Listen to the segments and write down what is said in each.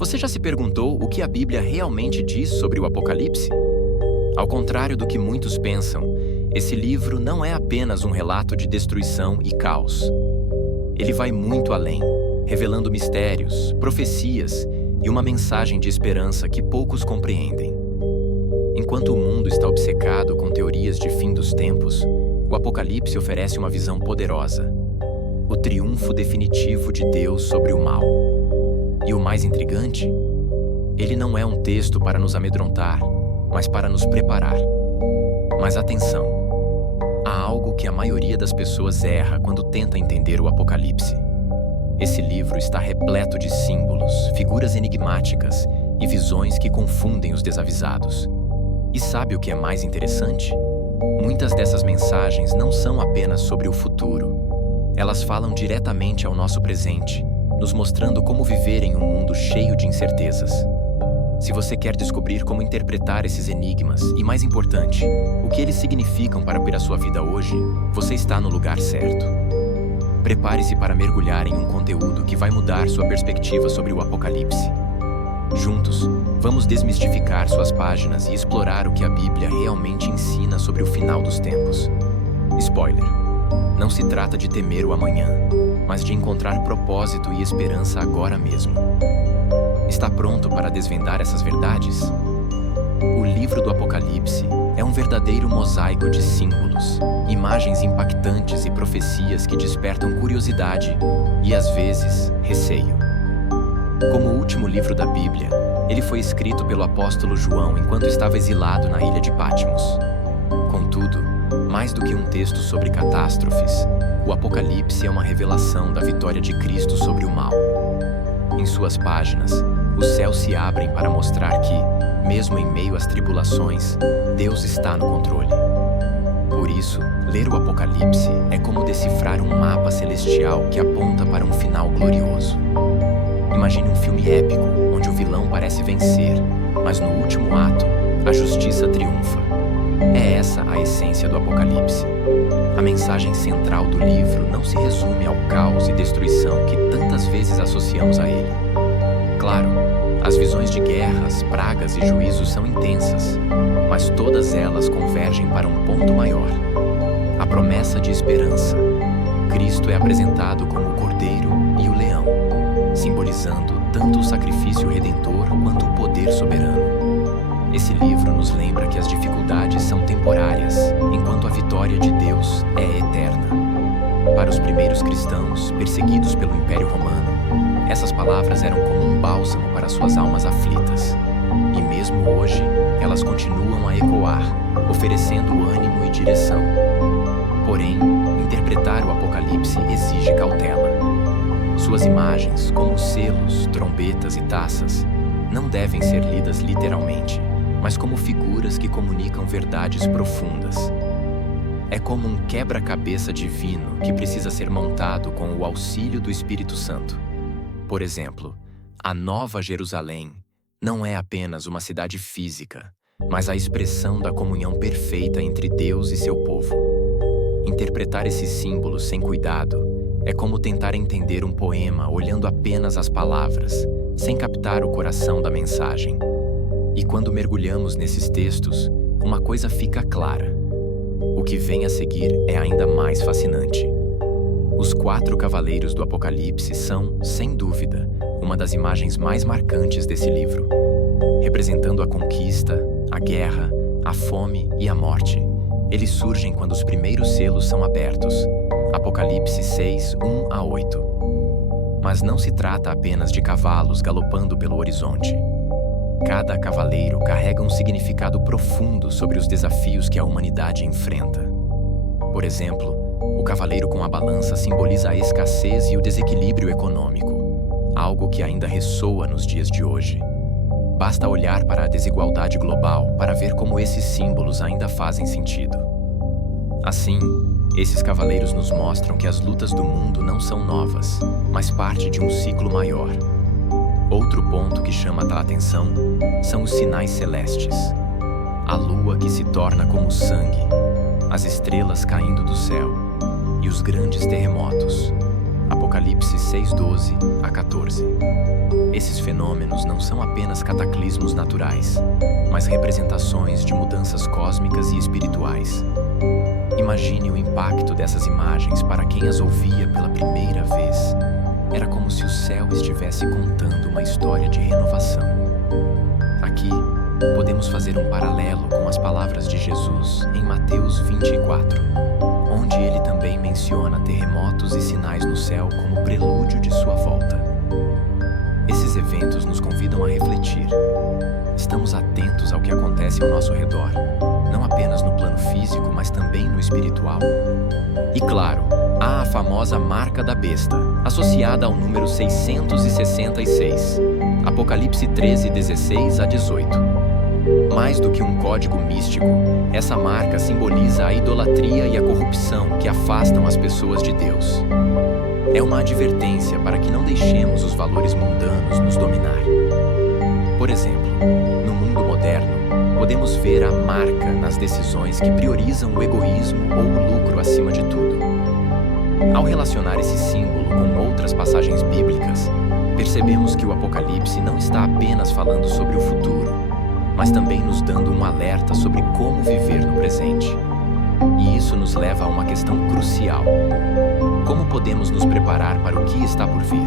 Você já se perguntou o que a Bíblia realmente diz sobre o Apocalipse? Ao contrário do que muitos pensam, esse livro não é apenas um relato de destruição e caos. Ele vai muito além, revelando mistérios, profecias e uma mensagem de esperança que poucos compreendem. Enquanto o mundo está obcecado com teorias de fim dos tempos, o Apocalipse oferece uma visão poderosa: o triunfo definitivo de Deus sobre o mal. E o mais intrigante? Ele não é um texto para nos amedrontar, mas para nos preparar. Mas atenção! Há algo que a maioria das pessoas erra quando tenta entender o Apocalipse. Esse livro está repleto de símbolos, figuras enigmáticas e visões que confundem os desavisados. E sabe o que é mais interessante? Muitas dessas mensagens não são apenas sobre o futuro. Elas falam diretamente ao nosso presente, nos mostrando como viver em um mundo cheio de incertezas. Se você quer descobrir como interpretar esses enigmas e, mais importante, o que eles significam para a sua vida hoje, você está no lugar certo. Prepare-se para mergulhar em um conteúdo que vai mudar sua perspectiva sobre o Apocalipse. Juntos, vamos desmistificar suas páginas e explorar o que a Bíblia realmente ensina sobre o final dos tempos. Spoiler: não se trata de temer o amanhã, mas de encontrar propósito e esperança agora mesmo. Está pronto para desvendar essas verdades? O livro do Apocalipse é um verdadeiro mosaico de símbolos, imagens impactantes e profecias que despertam curiosidade e, às vezes, receio. Como o último livro da Bíblia, ele foi escrito pelo apóstolo João enquanto estava exilado na ilha de Patmos. Contudo, mais do que um texto sobre catástrofes, o Apocalipse é uma revelação da vitória de Cristo sobre o mal. Em suas páginas, os céus se abrem para mostrar que, mesmo em meio às tribulações, Deus está no controle. Por isso, ler o Apocalipse é como decifrar um mapa celestial que aponta para um final glorioso. Imagine um filme épico, onde o vilão parece vencer, mas no último ato, a justiça triunfa. É essa a essência do Apocalipse. A mensagem central do livro não se resume ao caos e destruição que tantas vezes associamos a ele. Claro, as visões de guerras, pragas e juízos são intensas, mas todas elas convergem para um ponto maior: a promessa de esperança. Cristo é apresentado como o Cordeiro e o Leão, simbolizando tanto o sacrifício redentor quanto o poder soberano. Esse livro nos lembra que as dificuldades são temporárias, enquanto a vitória de Deus é eterna. Para os primeiros cristãos, perseguidos pelo Império Romano, essas palavras eram como um bálsamo para suas almas aflitas. E mesmo hoje, elas continuam a ecoar, oferecendo ânimo e direção. Porém, interpretar o Apocalipse exige cautela. Suas imagens, como selos, trombetas e taças, não devem ser lidas literalmente, mas como figuras que comunicam verdades profundas. É como um quebra-cabeça divino que precisa ser montado com o auxílio do Espírito Santo. Por exemplo, a Nova Jerusalém não é apenas uma cidade física, mas a expressão da comunhão perfeita entre Deus e seu povo. Interpretar esses símbolos sem cuidado é como tentar entender um poema olhando apenas as palavras, sem captar o coração da mensagem. E quando mergulhamos nesses textos, uma coisa fica clara: o que vem a seguir é ainda mais fascinante. Os 4 cavaleiros do Apocalipse são, sem dúvida, uma das imagens mais marcantes desse livro. Representando a conquista, a guerra, a fome e a morte, eles surgem quando os primeiros selos são abertos. Apocalipse 6, 1 a 8. Mas não se trata apenas de cavalos galopando pelo horizonte. Cada cavaleiro carrega um significado profundo sobre os desafios que a humanidade enfrenta. Por exemplo, o cavaleiro com a balança simboliza a escassez e o desequilíbrio econômico, algo que ainda ressoa nos dias de hoje. Basta olhar para a desigualdade global para ver como esses símbolos ainda fazem sentido. Assim, esses cavaleiros nos mostram que as lutas do mundo não são novas, mas parte de um ciclo maior. Outro ponto que chama a atenção são os sinais celestes. A lua que se torna como sangue, as estrelas caindo do céu e os grandes terremotos. Apocalipse 6:12 a 14. Esses fenômenos não são apenas cataclismos naturais, mas representações de mudanças cósmicas e espirituais. Imagine o impacto dessas imagens para quem as ouvia pela primeira vez. Era como se o céu estivesse contando uma história de renovação. Aqui, podemos fazer um paralelo com as palavras de Jesus em Mateus 24, onde ele também menciona terremotos e sinais no céu como prelúdio de sua volta. Esses eventos nos convidam a refletir. Estamos atentos ao que acontece ao nosso redor, não apenas no plano físico, mas também no espiritual. E claro, há a famosa marca da besta, associada ao número 666, Apocalipse 13, 16 a 18. Mais do que um código místico, essa marca simboliza a idolatria e a corrupção que afastam as pessoas de Deus. É uma advertência para que não deixemos os valores mundanos nos dominar. Por exemplo, no mundo moderno, podemos ver a marca nas decisões que priorizam o egoísmo ou o lucro acima de tudo. Ao relacionar esse símbolo com outras passagens bíblicas, percebemos que o Apocalipse não está apenas falando sobre o futuro, mas também nos dando um alerta sobre como viver no presente. E isso nos leva a uma questão crucial. Como podemos nos preparar para o que está por vir?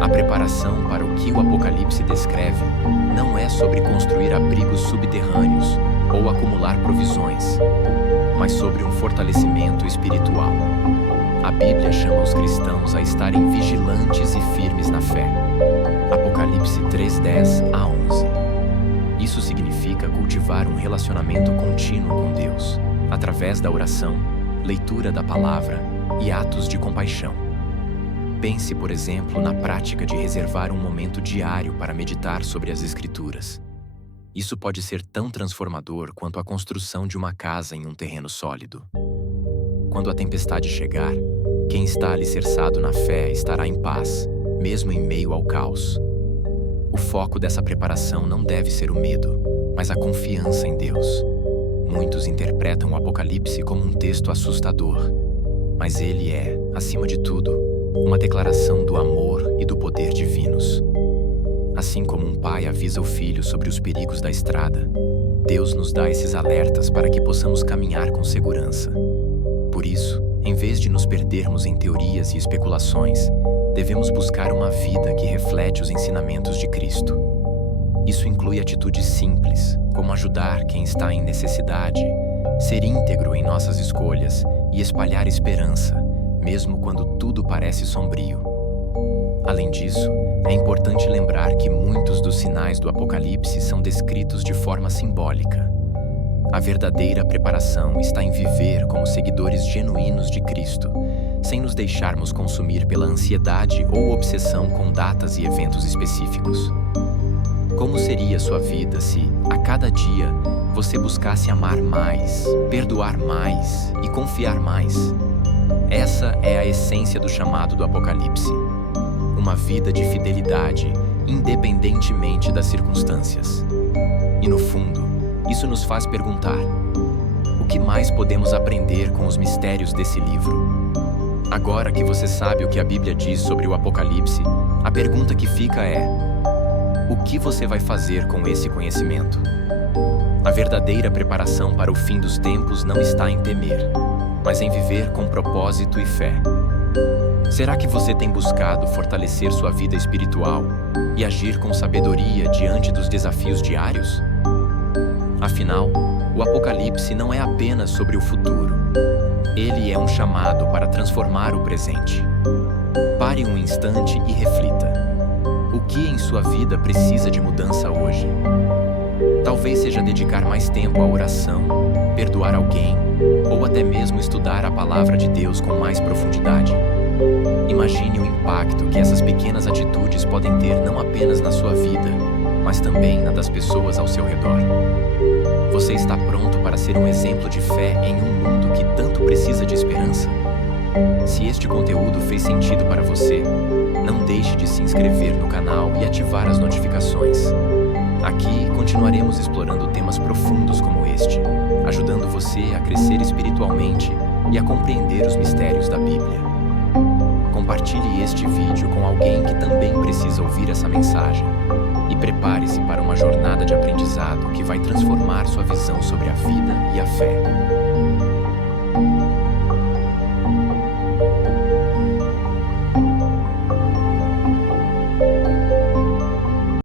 A preparação para o que o Apocalipse descreve não é sobre construir abrigos subterrâneos ou acumular provisões, mas sobre um fortalecimento espiritual. A Bíblia chama os cristãos a estarem vigilantes e firmes na fé. Apocalipse 3:10 a 11. Isso significa cultivar um relacionamento contínuo com Deus, através da oração, leitura da palavra e atos de compaixão. Pense, por exemplo, na prática de reservar um momento diário para meditar sobre as Escrituras. Isso pode ser tão transformador quanto a construção de uma casa em um terreno sólido. Quando a tempestade chegar, quem está alicerçado na fé estará em paz, mesmo em meio ao caos. O foco dessa preparação não deve ser o medo, mas a confiança em Deus. Muitos interpretam o Apocalipse como um texto assustador, mas ele é, acima de tudo, uma declaração do amor e do poder divinos. Assim como um pai avisa o filho sobre os perigos da estrada, Deus nos dá esses alertas para que possamos caminhar com segurança. Por isso, em vez de nos perdermos em teorias e especulações, devemos buscar uma vida que reflete os ensinamentos de Cristo. Isso inclui atitudes simples, como ajudar quem está em necessidade, ser íntegro em nossas escolhas e espalhar esperança, mesmo quando tudo parece sombrio. Além disso, é importante lembrar que muitos dos sinais do Apocalipse são descritos de forma simbólica. A verdadeira preparação está em viver como seguidores genuínos de Cristo, sem nos deixarmos consumir pela ansiedade ou obsessão com datas e eventos específicos. Como seria sua vida se, a cada dia, você buscasse amar mais, perdoar mais e confiar mais? Essa é a essência do chamado do Apocalipse. Uma vida de fidelidade, independentemente das circunstâncias. E no fundo, isso nos faz perguntar: o que mais podemos aprender com os mistérios desse livro? Agora que você sabe o que a Bíblia diz sobre o Apocalipse, a pergunta que fica é: o que você vai fazer com esse conhecimento? A verdadeira preparação para o fim dos tempos não está em temer, mas em viver com propósito e fé. Será que você tem buscado fortalecer sua vida espiritual e agir com sabedoria diante dos desafios diários? Afinal, o Apocalipse não é apenas sobre o futuro. Ele é um chamado para transformar o presente. Pare um instante e reflita. O que em sua vida precisa de mudança hoje? Talvez seja dedicar mais tempo à oração, perdoar alguém, ou até mesmo estudar a palavra de Deus com mais profundidade. Imagine o impacto que essas pequenas atitudes podem ter não apenas na sua vida, mas também na das pessoas ao seu redor. Você está pronto para ser um exemplo de fé em um mundo que tanto precisa de esperança? Se este conteúdo fez sentido para você, não deixe de se inscrever no canal e ativar as notificações. Aqui continuaremos explorando temas profundos como este, ajudando você a crescer espiritualmente e a compreender os mistérios da Bíblia. compartilhe este vídeo com alguém que também precisa ouvir essa mensagem. E prepare-se para uma jornada de aprendizado que vai transformar sua visão sobre a vida e a fé.